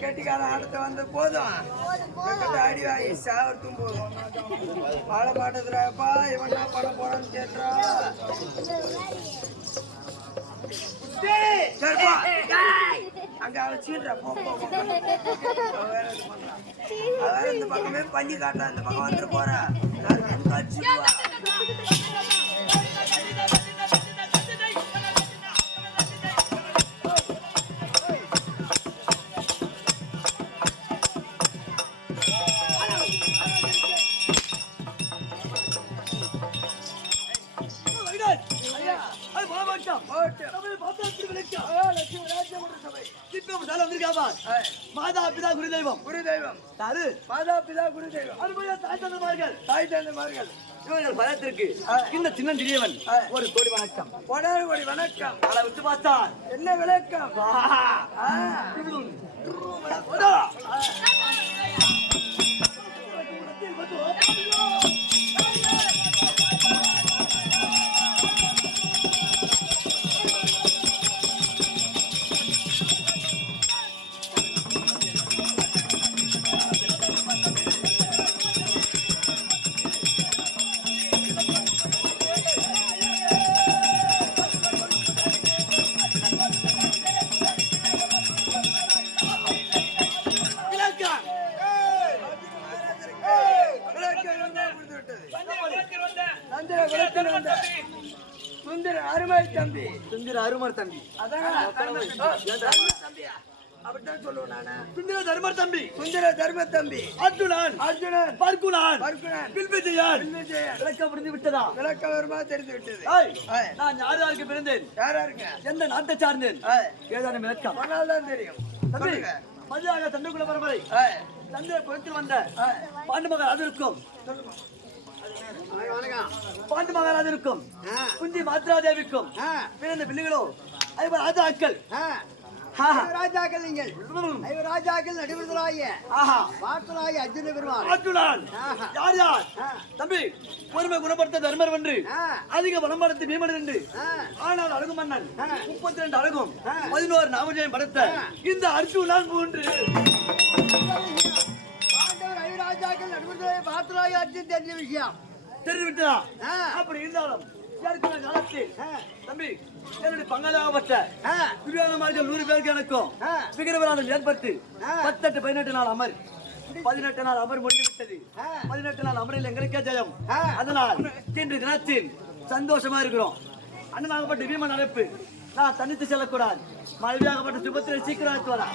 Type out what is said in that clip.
கெட்டிக்காரன் ஆடத்தை வந்த போதும் ஆடி வாங்கி சாவத்தும் போதும் பாட மாட்டேதுராப்பா இவன் என்ன பண்ண போறான்னு கேட்டா அங்க அவன் சீடுறா வேற இந்த பக்கமே பண்ணி காட்டுறான் இந்த பக்கம் வந்துட்டு போறா மாதா பிதா குரு தெய்வம் யாரு மாதா பிதா குரு தெய்வம் தாய் தந்தைமார்கள் இவர்கள் பலத்திற்கு இந்த சின்ன திரியவன் ஒரு கோடி வணக்கம் கோடி வணக்கம் அதை விட்டு பார்த்தா என்ன விளக்கம் சுந்தர அருமை தம்பி அப்படித்தான் சொல்லுவேன் நானு. சுந்தர தர்மர் தம்பி அர்ஜுனன் பர்குணன் வில்விஜயன் விளக்கம் புரிந்து விட்டதா? விளக்கம் வருமா தெரிந்து விட்டது. நான் யாருக்கு பிறந்தேன், யாருக்கு எந்த நாட்டை சார்ந்தேன் ஏதான விளக்கம் தான் தெரியும். மதியாக தந்தைக்குள்ள பரம்பரை தந்தை குளத்தில் வந்த பாண்டு மகன் அது இருக்கும் பாண்டு மகாராஜ் இருக்கும் குந்தி மாத்ரா தேவிக்கும் பிறந்த பிள்ளைகளோ ஐவர் ராஜாக்கள் ராஜாக்கள் நீங்கள் ஐவர் ராஜாக்கள் நடிவர்களாகிய பார்த்தலாகிய அர்ஜுன பெருமாள் அர்ஜுனன் யார் யார் தம்பி பொறுமை குணப்படுத்த தர்மர் வென்று அதிக வளம்படுத்தி பீமன் என்று ஆனால் அழகு மன்னன் 32 அழகும் 11 நாமஜயம் படைத்த இந்த அர்ஜுனன் மூன்று ராஜாக்கள் நடுவர்களே பார்த்தலாகிய அர்ஜுன் தெரிஞ்ச விஷயம் தெரிந்து விட்டதா? அப்படி இருந்தாலும் தம்பி என்னுடைய பங்காளாகப்பட்ட துரியோதனர்கள் 100 பேருக்கு எனக்கும் விக்கிரவராணம் ஏற்பட்டு 18 நாள் அமர் 18 நாள் அமர் முடிந்து விட்டது. 18 நாள் அமரில் எங்களுக்கே ஜெயம். அதனால் இன்று தினத்தில் சந்தோஷமா இருக்கிறோம். அண்ணனாகப்பட்ட பீமன் அழைப்பு நான் தனித்து செல்லக்கூடாது. மனைவியாகப்பட்ட சுபத்திரை சீக்கிரம் வரா